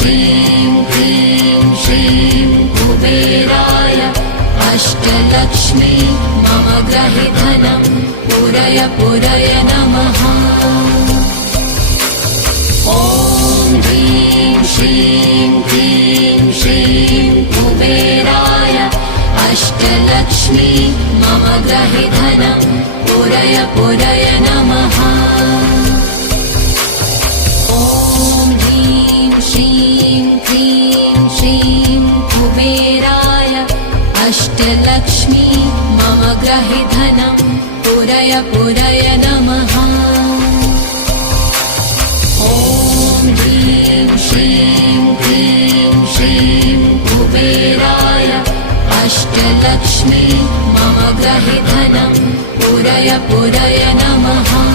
श्रीं क्लीं श्रीं कुबेराय अष्टलक्ष्मी मम गृहे धनं पूरय पूरय नमः। ॐ ह्रीं श्रीं क्लीं श्रीं कुबेराय अष्टलक्ष्मी मम गृहे धनं पूरय पूरय नमः। ॐ ह्रीं श्रीं क्लीं श्रीं कुबेराय अष्टलक्ष्मी मम गृहे धनं पूरय पूरय नमः। ॐ ह्रीं श्रीं क्लीं श्रीं कुबेराय अष्टलक्ष्मी मम गृहे धनं पूरय पूरय नमः।